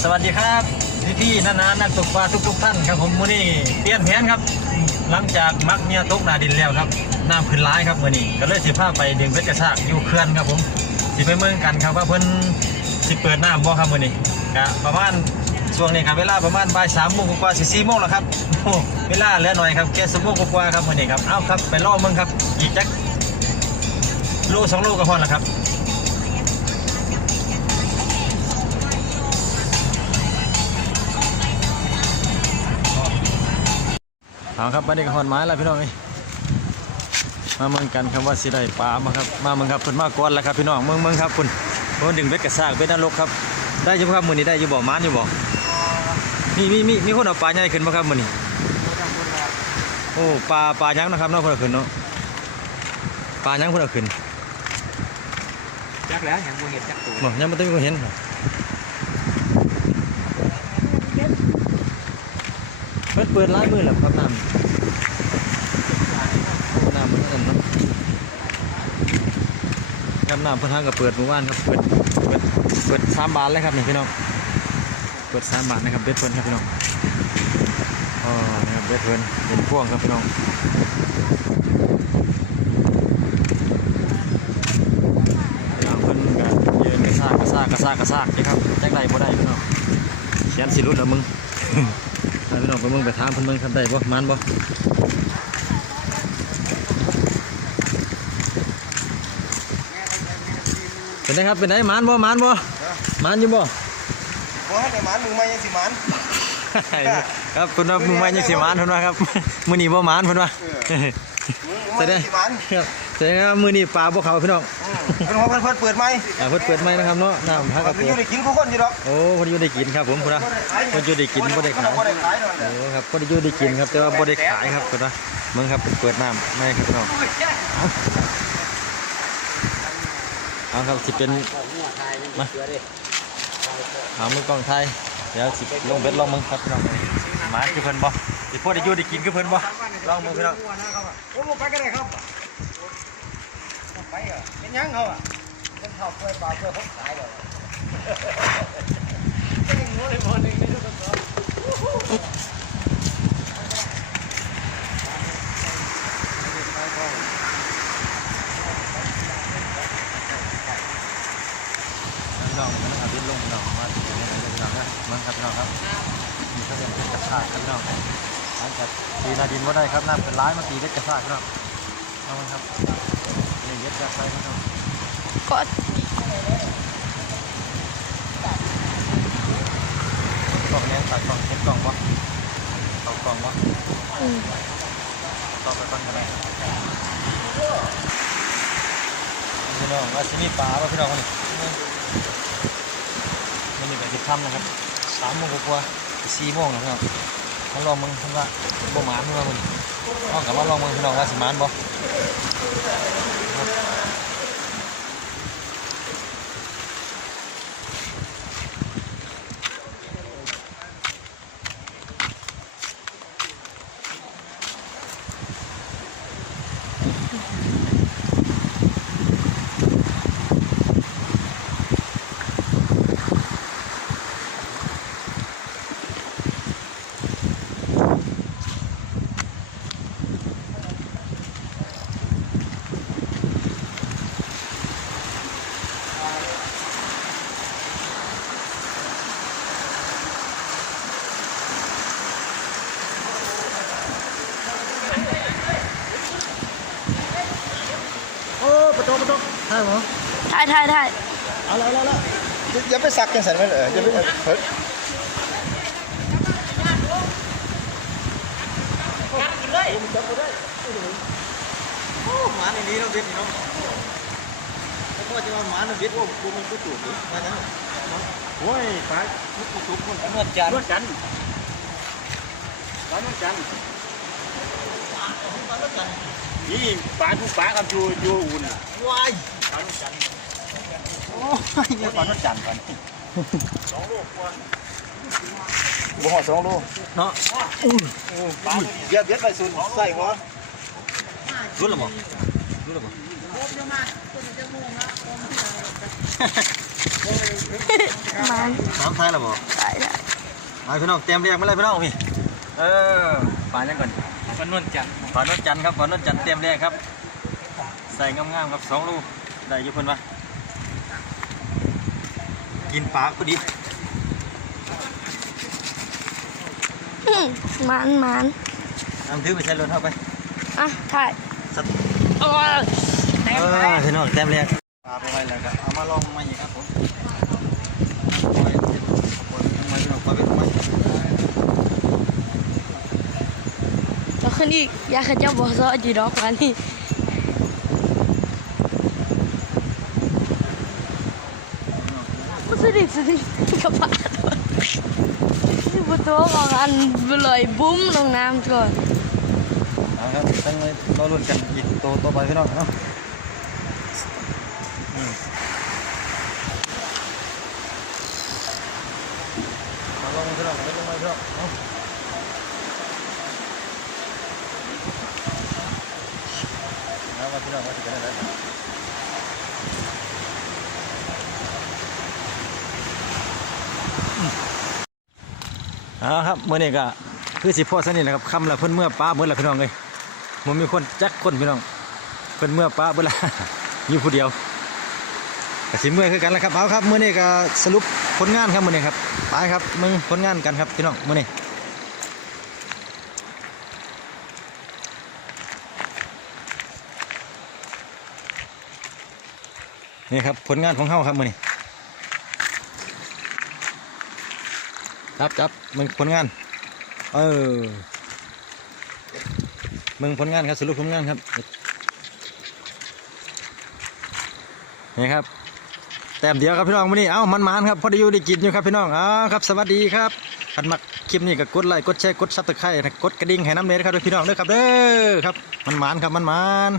สวัสดีครับพี่พี่ๆนานานักตกปลาทุกๆท่านครับผมมือนี้เปลี่ยนแผนครับ หลังจากมักเมียตกนาดินแล้วครับน้ำขึ้นร้ายครับมือนี้ ก็เลยสิพาไปดึงเพชรกระชากอยู่เขื่อนครับผมสิไปเมืองกันครับว่าเพิ่นสิเปิดน้ำบ่ครับมือนี้ก็ประมาณช่วงนี้ครับเวลาประมาณบ่ายสามโมงกว่าๆสิสี่โมงแล้วครับโอ้เวลาเหลือหน่อยครับแค่สมงกว่าครับมือนี้ครับเอาครับไปรอเมืองครับอีกจักโลสองโลก็พอแล้วครับ เอาครับบันนี้ก็หอนไม้แล้วพี่น้องเอ้ยมาเมืองกันครับว่าสิได้ปลามาครับมาเมืองครับเพิ่นมาก่อนแล้วครับพี่น้องเมืองเมืองครับคุณเพิ่นดึงเบ็ดกระซากเบ็ดนรกครับได้อยู่บ่ครับมื้อนี้ได้อยู่บ่มานอยู่บ่มีมีมีมีคนเอาปลาใหญ่ขึ้นบ่ครับมื้อนี้โอ้ปลาปลายังนะครับเนาะเพิ่นเอาขึ้นเนาะปลายังเพิ่นเอาขึ้นจักแล้วยังบ่เห็นจักตัวบ่ยังบ่ต้องมีคนเห็น เปิดร้านมือแล้วครับน้ำน้ำมันนั่นเนาะครับน้ำเพิ่อนทางก็เปิดเมื่อวานครับเปิดเปิดเปิดสามบาทเลยครับนี่พี่น้องเปิดสามบาทนะครับเบ็ดเพิ่นครับพี่น้องอ๋อนะครับเบ็ดเพิ่นเป็นพ่วงครับพี่น้องน้องเพิ่นก็ยืนกระซากกระซากกระซากกระซากนี่ครับแจักได้บ่ได้พี่น้องเขียนสิรุดแล้วมึง พี่น้องไปมึงไปถามเพิ่นมึงครับได้บ่มันบ่เป็นไงครับเป็นไงหมานบ่หมานบ่หมานอยู่บ่บ่ให้ได้หมันมึงมายังสิหมันครับคุณว่ามือใหม่ยังสิหมานเพิ่นว่าครับมื้อนี้บ่หมานเพิ่นว่ามึงแสมาดยังงสิหมันครับ แสดงว่ามื้อนี้ปลาบ่เข้าพี่น้องอืมเพิ่นว่าเพิ่นเพิ่นเปิดไหมอ่าเพิ่นเปิดใหม่นะครับเนาะน้ำพักกระเพิ่นปูอยู่ได้กินคู่คนอยู่ดอกโอ้เพิ่นอยู่ได้กินครับผมพุ่นนะเพิ่นอยู่ได้กินบ่ได้ขายบ่ได้ขายดอกโอ้ครับเพิ่นอยู่ได้กินครับแต่ว่าบ่ได้ขายครับพุ่นนะเบิ่งครับเพิ่นเปิดน้ำไม่ครับพี่น้องเอาเอาครับสิเป็นมาเอามือกล้องไทยเดี๋ยวสิลงเบ็ดลองมึงครับพี่น้องหมาคือเพิ่นบ่สิพอได้อยู่ได้กินคือเพิ่นบ่ลองมึงพี่น้องโอ้บ่ไปก็ได้ครับ ไปเหรอเป็นยังเขาอะเป็นข้าวเปลือยปลาเปลือยเขาขายดอกพี่น้องมันนะครับดิ้นลงพี่น้องมาถึงนี้เลยพี่น้องนะมันครับพี่น้องครับมีก็เป็นเป็นกระชากครับพี่น้องหลังจากตีนาดินว่าได้ครับน้ำเป็นร้ายมาตีเล็กกระชากพี่น้องเอามันครับนี่เย็ด จากไปพี่น้องก็กล่องเนี้ยตัดกล่องเห็นกล่องวะเอากล่องวะอืมต่อไปก่อนกันเลยพี่น้องว่าสิมีปลาวะพี่น้องคนนี้มันนี่ก็สิค่ำนะครับสามโมงกว่าสี่โมงแล้วพี่น้อมาลองมึงเพิ่นว่าบ่หมาเพิ่นว่ามึง ลองกับมาลองมึงพี่น้องว่าสิมานบ่ โอ้ประตูประตูใช่ เหรอถ่ายถ่ายถ่ายเอาละเอาละอย่าไปสักจังสันมันเอออย่าไปเฮ้ยโอ้หมาในนี้เราเด็ดนี่เนาะแล้วก็จะมาหมาในเด็ดโอ้กูมันกูตูดอยู่มาแล้วโอ้ยปลาทุกทุกทุกคนนวดจันนวดจันปลานวดจันนี่ปลาทุกปลาครับอยู่อยู่อุ่นว้ายปลานวดจัน โอ้ยนี่ปลานวดจันกันบ่ฮอด2โลเนาะปลาเบียดเบียดไปสุดใส่หัวรู้หรือเปล่ารู้หรือเปล่ามันน้ำท้ายแล้วบ่ได้ได้มาพี่น้องเตรียมเรียกมาเลยพี่น้องพี่เออปลายังก่อนปลานวลจันทร์ปลานวลจันทร์ครับปลานวลจันทร์เตรียมเรียกครับ ใส่งามๆครับสองลูก ได้อยุเพิ่นวะกินปลาพอดีอื้อมันมันน้ำถือไปใช้รถเข้าไป อะถ่ายสัตว์โอ้ยแต้มเอไปอพี่น้องเตรียมเรียกปลาไปไว้แล้วก็เอามาลองมาอีกครับผมปล่อยปล่อยลงมาพี่น้องปล่อยไปลงมาเราขึ้นอีกอยาขยับบ่ซอจีดอกมานี่ สนิทสนิทกับปลาที่ประตูของอันลอยบุ้มลงน้ำก่อนเอาครับตั้งไว้รอรุ่นกันอีกโตโตไปพี่น้องเนาะอืมมาลองพี่น้องไม่ลงมาพี่น้องเอาเอามาพี่น้องมาถึงกันแล้ว เอาครับเมื่อนี้ก็คือสิพ่อสนิทนะครับคำละเพิ่นเมื่อป้าเมื่อละพี่น้องเลยมันมีคนจักคนพี่น้องเพิ่นเมื่อป้าเมื่อละอยู่ผู้เดียวกสิเมื่อคือกันแล้วครับเอาครับเมื่อนี้ก็สรุปผลงานครับเมื่อนี้ครับไปครับมึงผลงานกันครับพี่น้องเมื่อนี้นี่ครับผลงานของเฮาครับมื่อนี้ ครับครับมึงผลงาน เออมึงผลงานครับสรุปผลงานครับนี่ครับแต้มเดียวครับพี่น้องมื้อนี้เอ้ามันมานครับพอด้อยู่ได้กินอยู่ครับพี่น้องอ้าวครับสวัสดีครับคันมักคลิปนี้ก็กดไลค์กดแชร์กดซับสไครต์กดกระดิ่งให้น้ำเนยครับด้วยพี่น้องเด้อครับเด้อครับมันมานครับมันมาน